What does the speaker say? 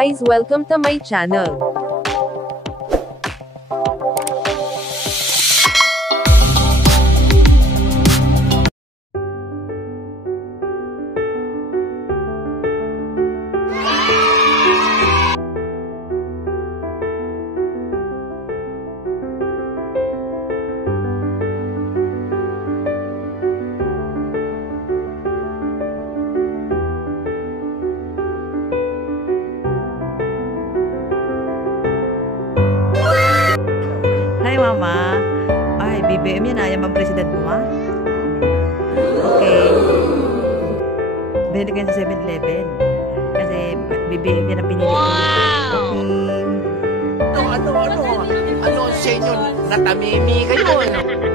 guys, welcome to my channel. Hi Mama. Ay, BBM yan yan bang president mo ma? Okay. Binili ko yan sa 7-Eleven. Kasi BBM yan ang pinili ko. Wow! Okay. Ano ang sa inyo? Natamimi kayo, ano?